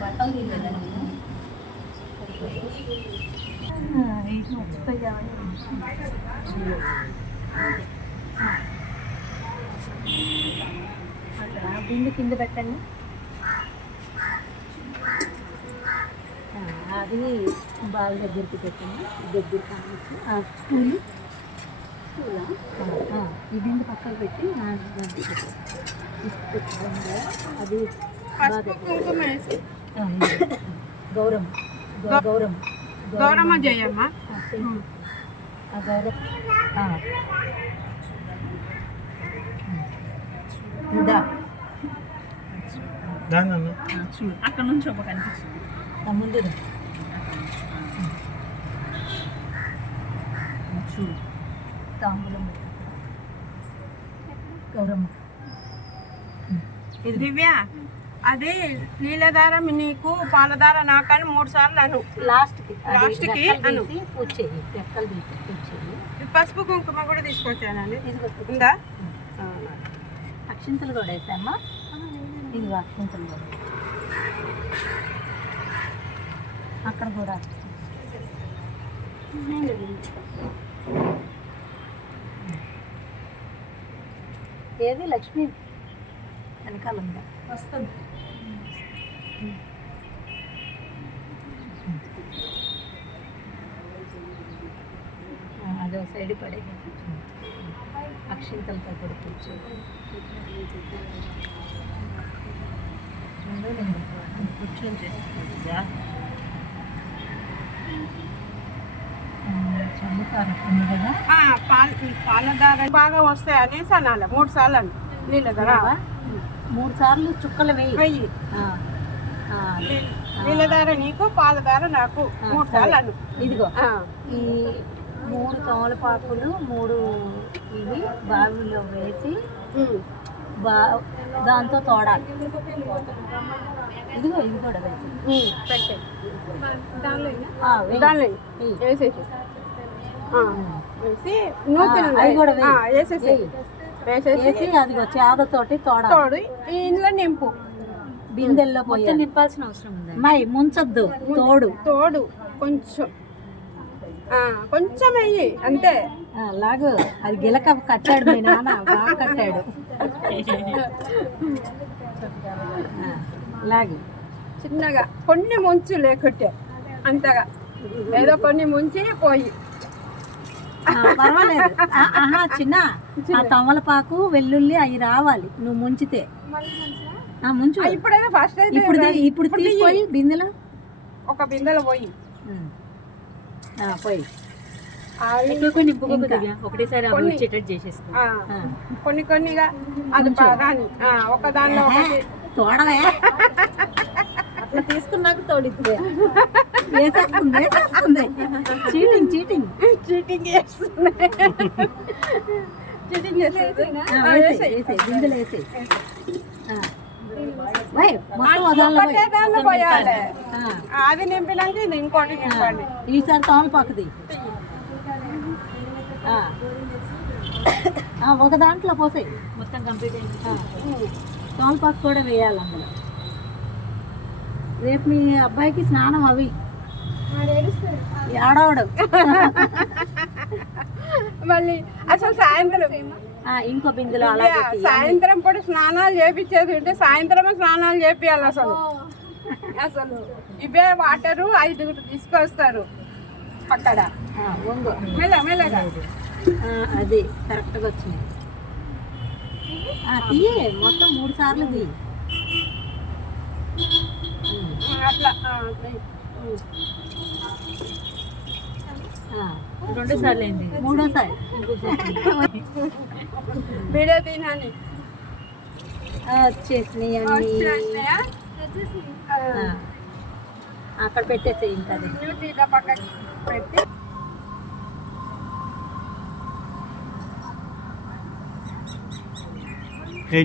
బట్టలు తీయలేదా బిందు కింద పెట్టండి. అది బాగా దగ్గరికి పెట్టండి. దగ్గర కావచ్చు పూలు ఈ బిందు పక్కన పెట్టి అది గౌరమ్మ గౌరమ్మ గౌరమ్మ జయమ్మ చూడు అక్కడ నుంచి ఒక కనిపిస్తుంది ముందు చూడు తాంబూలం గౌరమ్మ. దివ్య అదే నీళ్ళధారం నీకు పాలధార నాకని 3 సార్లు అను. లాస్ట్కి అను పూజ చేయి. రెక్కలు తీసి పూజ చేయి. పసుపు కుంకుమ కూడా తీసుకొచ్చానండి. ఉందా? అక్షింతలు కూడా వేసామ్మా. ఇది అక్షింతలు కూడా అక్కడ కూడా ఏది లక్ష్మి వెనకాల ఉందా? వస్తుంది. అదో సైడ్ పడే అక్షింతలతో కూడా కూర్చో. కూర్చొని చేస్తుందా? పాలధార బాగా వస్తాయి అనేసి అనాలి. 3 సార్లు అని నీళ్ళధార 3 సార్లు చుక్కలు వెయ్యి. నీళ్ళధార నీకు పాలధార నాకు 3 సార్లు అను. ఇదిగో ఈ 3 తమలపాకులు 3 ఇవి బావిలో వేసి దాంతో తోడాలి. ఇదిగో ఇది కూడా వేసి వేసేసి అదిగో చేదతోటి తోడాలి. ఇంట్లో నింపు. బిందెల్లో పోయి నింపాల్సిన అవసరం ఉంది. మై ముంచొద్దు. తోడు కొంచెం వెయ్యి అంతే. లాగు అది గిలక కట్టాడు మీ నాన్న, బాగా కట్టాడు. లాగి చిన్నగా కొన్ని ముంచు లేకుంటే అంతగా ఏదో కొన్ని ముంచి పోయి పర్వాలేదు. చిన్న ఆ తమలపాకు వెల్లుల్లి అవి రావాలి నువ్వు ముంచితే. ముంచు. ఇప్పుడైతే ఫస్ట్ అయితే ఇప్పుడు తీసుకొని బిందెలో ఒక బిందెలో పోయి పోయి కొన్ని కొన్నిగా అది కానీ ఒక దానిలో తోడవే అట్లా తీసుకున్నాక తోడిద్దే. వేసేస్తుంది. చీటింగ్ చేస్తుంది. బిందెలు వేసి అది నింపినాక ఇది ఇంకోటి నింపండి. ఈసారి తమలపాకుది ఒక దాంట్లో పోసాయి. మొత్తం కంప్లీట్ అయింది. తమలపాకు కూడా వేయాలి అందులో. రేపు మీ అబ్బాయికి స్నానం అవి ఆడవడం. మళ్ళీ అసలు సాయంత్రం ఇంకో బిందులో సాయంత్రం కూడా స్నానాలు చేపించేది ఉంటే సాయంత్రం స్నానాలు చేపియాలి. అసలు ఇవే వాటరు 5 తీసుకొస్తారు అక్కడ. మెల్లగా అది కరెక్ట్గా వచ్చింది. తీయే మొత్తం 3 సార్లు తీ. అట్లా 2 సార్లు అయింది. 3ఓసారి వీడియో తినాలి. వచ్చేసినాయి అన్నీ. అక్కడ పెట్టేసి ఇంకా పక్కకి పెట్టి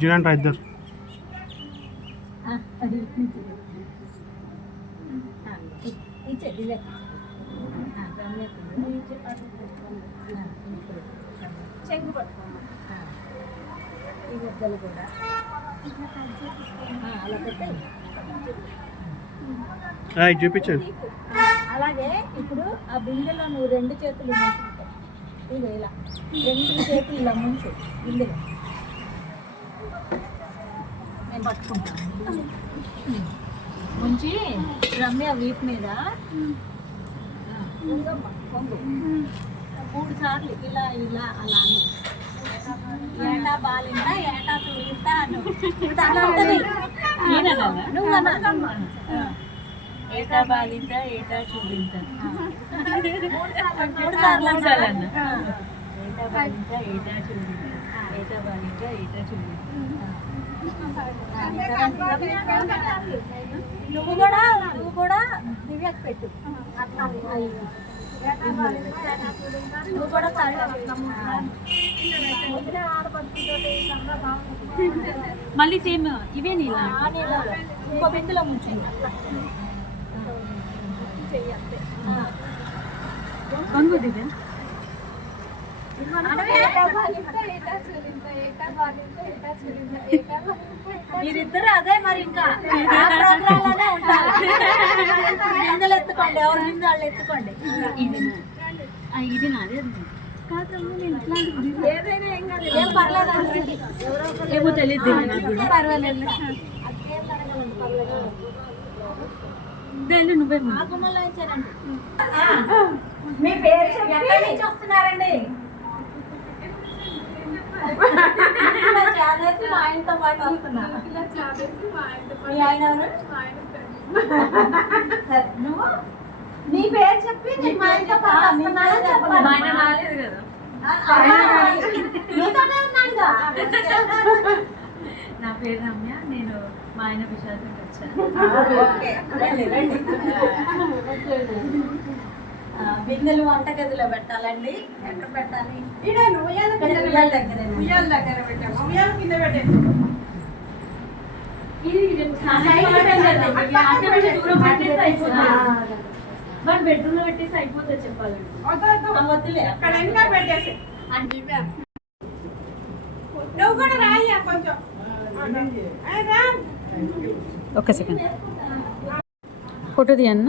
చూడండి ఇద్దరు చెంగు పట్టుకోండి. బిందెలు కూడా అలా పెట్టాయి. చూపించండి. అలాగే ఇప్పుడు ఆ బిందెలో నువ్వు 2 చేతులు ముంచుతావు. ఇది ఇలా 2 చేతులు ఇలా ముంచు బిందెలో. నేను పట్టుకుంటాను. ముంచి రమ్య వీపు మీద పొంగు 3 సార్లు ఇలా ఇలా అలా అను. ఏటా బాలిందా ఏటా చూలిందా అను. నువ్వు అన్నా ఏటా బాలిందా ఏటా చూలిందా 3 సార్లు అన్న. ఏటా బాలిందా ఏటా చూలిందా ఏటా బాలిందా ఏటా చూలిందా. నువ్వు కూడా దివ్యకు పెట్టు. నువ్వు కూడా మళ్ళీ సేమ్ ఇవే నీళ్ళ ఇంకో బిందులో ముంచు. వంగు దివ్య. మీరిద్దరు అదే మరి ఇంకా ప్రోగ్రాంలోనే ఉంటారు. బిందెలు ఎత్తుకోండి, ఎవరి బిందె వాళ్ళు ఎత్తుకోండి. ఇది నాదే ఏదైనా ఏం పర్లేదు. ఏమో తెలియదు పర్వాలేదు. నువ్వే మా గుమ్మలో ఇచ్చారండి. మీ పేరు ఎక్కడి నుంచి వస్తున్నారండి? చాలేసి మా ఆయనతో పాటు వస్తున్నా. మీ ఆయన నువ్వు నీ పేరు చెప్పి మా ఆయనతో పాటు వస్తున్నానని చెప్పాలి. మా ఆయన రాలేదు కదా, మీతోనే ఉన్నాడుగా. నా పేరు రమ్య, నేను మా ఆయన విశాఖ వచ్చాను. బిందెలు వంటగదిలో పెట్టాలండి. ఎక్కడ పెట్టాలి? ఉయ్యాల దగ్గర పెట్టాము. ఉయ్యాల కింద పెట్టేసి బెడ్రూమ్ లో పెట్టేసి అయిపోతుంది చెప్పాలండి. వద్దులే అక్కడ ఇంకా పెట్టేసి. నువ్వు కూడా రాయ్యా కొంచెం. ఒక సెకండ్ ఫోటో తీయన్న.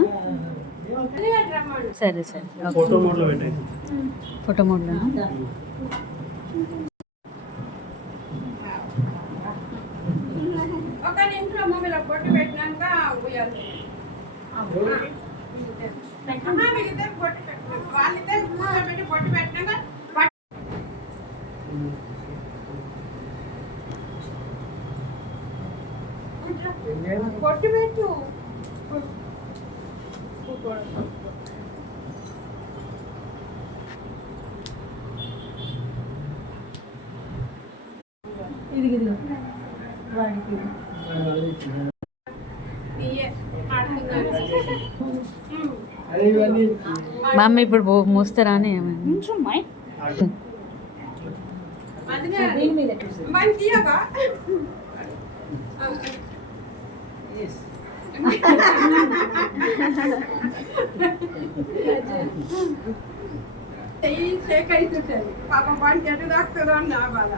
సరే సరే ఫోటో మోడ్లో పెట్టండి. ఫోటో మోడ్లో ఒక నిమిషం మమ్మీలో పొట్టు పెట్టినాక ఉయ్యాలి. వాళ్ళిద్దరు పొట్టు పెట్టినాక వాళ్ళిద్దరు కూర్చోబెట్టి పొట్టు పెట్టినాక పొట్టు పెట్టు. ఇది మా అమ్మ ఇప్పుడు మూస్తారా అని దీని మీద మంచిగా షేక్ అవుతుంటుంది. పాపం వాడికి ఎటు తాకుతుందో అని నా బాధ.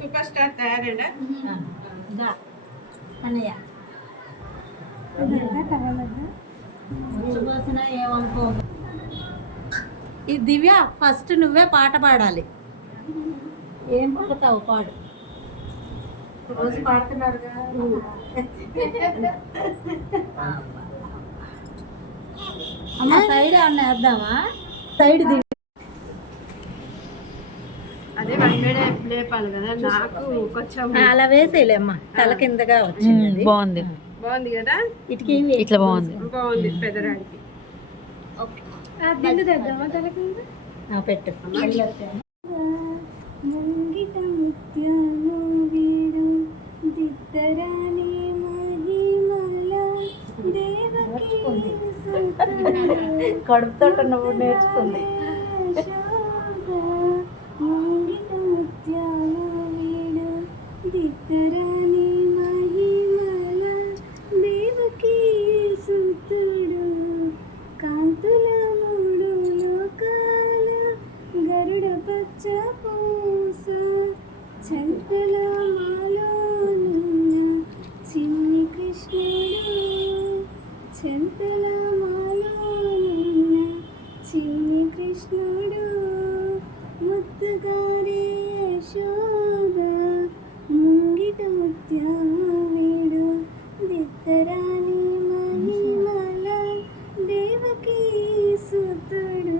సూపర్ స్టార్ తయారండి. అన్నయ్య ఏమనుకో. ఈ దివ్య ఫస్ట్ నువ్వే పాట పాడాలి. ఏం పాడతావు? పాడు. రోజు పాడుతున్నారుగా. అమ్మ సైడ్ ఏమన్నా వేద్దామా? సైడ్ దివ్య అదే లేపాలి కదా. నాకు కొంచెం అలా వేసేలేమ్మా, తల కిందగా వచ్చింది. బాగుంది, బాగుంది కదా. ఇటుకి ఇట్లా బాగుంది. బాగుంది పెద్దరాడికి. దిండు తెద్దామా తల కింద? పెట్టు. కడుపుతో ఉన్నప్పుడు నేర్చుకుంది. కాంతుల మూడు లోకాల గరుడ పచ్చ పూస చంకల మాలోనున్న చిన్ని కృష్ణుడు చంకల మాలోనున్న చిన్ని కృష్ణుడు ముద్దుగారే యశోద ముంగిట ముత్యాలు దిత్తరాని మహిమల దేవకీ సుతుడు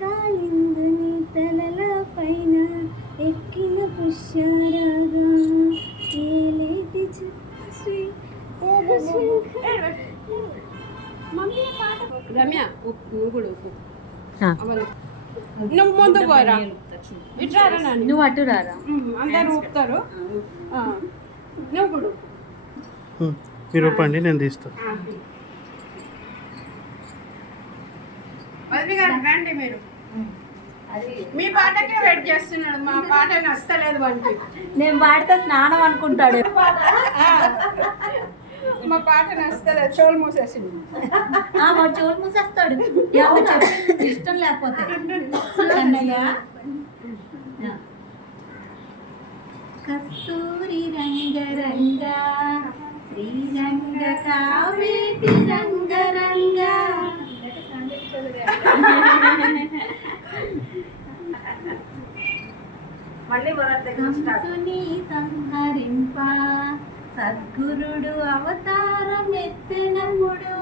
కాళిందుని తలల పైన ఎక్కిన పుష్యరాగా ఏలేటి శ్రీ రమ్య నువ్వు కూడా ఊపు. ఆ, నువ్వు ముందు పోరా ఇట్లా రా నాని. నువ్వు అటు రారా. అందరు ఊపుతారు. నువ్వు కూడా ఊపు. మీరు ఒప్పండి, నేను తీస్తాను. వదిలి గారు రండి మీరు. మీ పాటకే వెయిట్ చేస్తున్నాడు. మా పాట నచ్చలేదు వానికి. నేను పాడితే స్నానం అనుకుంటాడు. మా పాట నచ్చలేదు. చోలు మూసేసింది. వాడు చెవులు మూసేస్తాడు. ఎవరు చెప్పి ఇష్టం లేకపోతే. అన్నయ్య కస్తూరి రంగరంగ శ్రీరంగ కావేటి రంగరంగ కంసుని సంహరింప సద్గురుడు అవతారం ఎత్తెనప్పుడు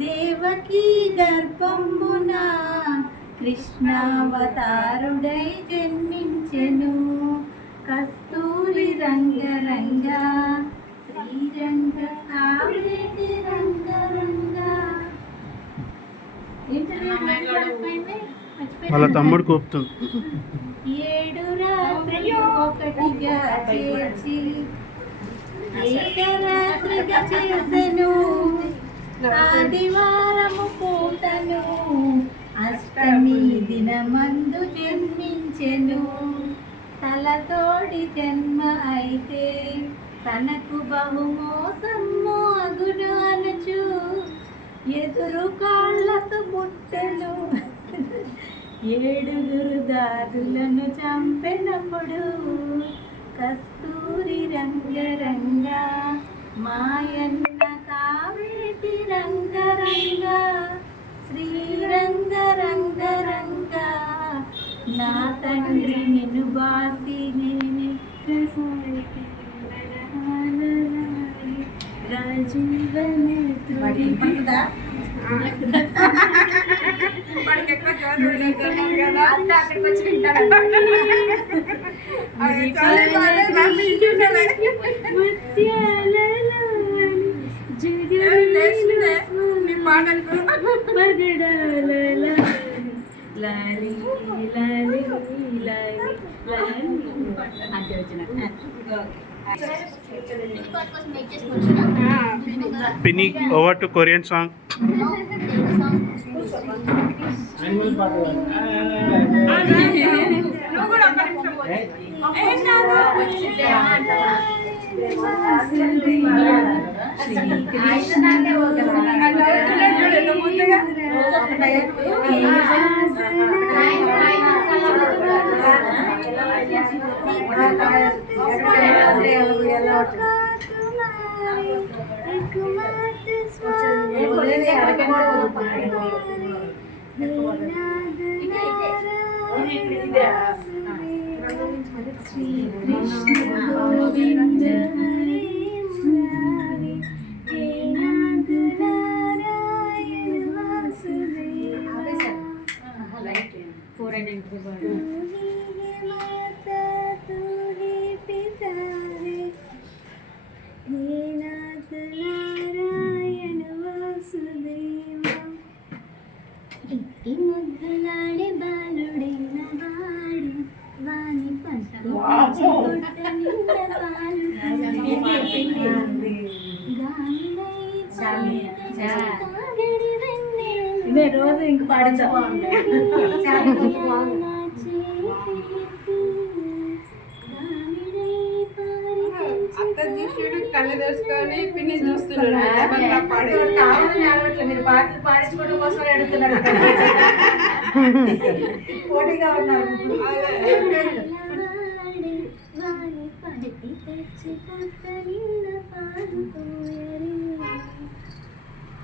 దేవకీ గర్భంబున కృష్ణావతారుడై జన్మించెను. కస్తూరి రంగరంగ శ్రీరంగ కావేటి రంగరంగ. వాళ్ళ తమ్ముడు కోపుతుంది. 7 రాత్రులు ఒకటిగా చేర్చి ఏకరాత్రిగా చేసెను. ఆదివారము పూటను అష్టమి దినమందు జన్మించెను. తలతోడి జన్మ అయితే తనకు బహుమోసము అగును అనుచు ఎదురు కాళ్ళతో పుట్టెను. 7 దారులను చంపెనప్పుడు కస్తూరి రంగరంగ మాయన్న కావేటి రంగరంగ శ్రీరంగరంగరంగ నా తండ్రి నిన్ను బాసి రాజీవన వాడికి ఎక్కడ జోరు లేదన్నారు కదా. అక్కడికి వచ్చి వింటారు. మీ పాటలు పిన్ని ఓవర్ టు కొరియన్ సాంగ్. నువ్వు కూడా ఒక్క నిమిషం ముందుగా శ్రీ కృష్ణ గోవింద హరే మురారి హే నాథ నారాయణ వాసుదేవ तू ही माता तू ही पिता है हे नाथ नारायण वासुदेव ఈ ముద్దులాడే బాలుడైన వాడు వాని పంట పాలు మేము రోజు ఇంక పాడించాం. అత్త చూసాడు కళ్ళు తెరుచుకొని పిన్ని చూస్తున్నాడు మీరు పాటలు పాడించుకోవడం కోసం అడుగుతున్నాడు. పోటీగా ఉన్నారు.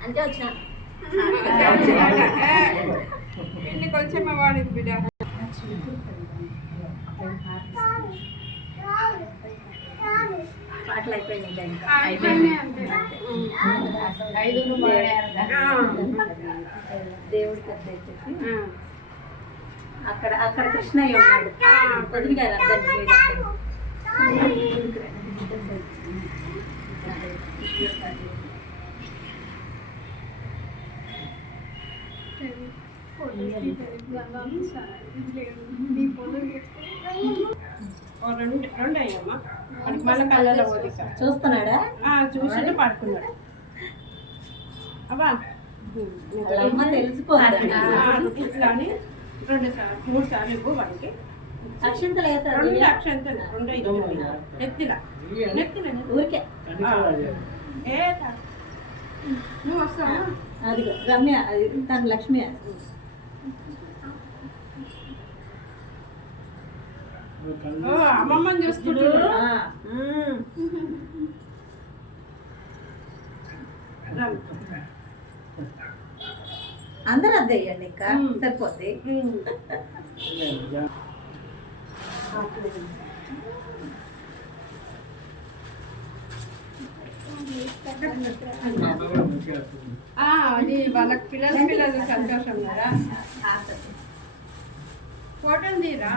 అంతే వచ్చిన పిన్ని కొంచెం వాడింది బిడ్డ. పాటలు అయిపోయినాయి ఇంకా. అయిపోయినాయి అంతే. దేవుడికి వచ్చేసి అక్కడ అక్కడ కృష్ణయ్య ఉన్నాడు. వదిలి గారు అందరినీ రెండు అయ్యమ్మా మనకి మళ్ళీ కళ్ళలో పోలీసా చూస్తున్నాడా? చూసి పడుకున్నాడు. అబ్బా వాళ్ళ అమ్మ తెలిసిపోతాడు. ఇట్లా అని 2 సార్లు 3 సార్లు ఇవ్వు వాడికి. అక్షంతలు వేస్తారు. 2 అక్షంతలు 2 ఇవ్వు నెత్తిలా నెత్తిన ఊరికే నువ్వు వస్తావా? అదిగో రమ్య, అది తను లక్ష్మి. అమ్మమ్మని చూసుకుంటున్నాడు. అందరూ అద్దె వేయండి ఇంకా సరిపోద్ది. అది వాళ్ళకి పిల్లలు సంతోషం కదా. ఫోటోలు తీరా.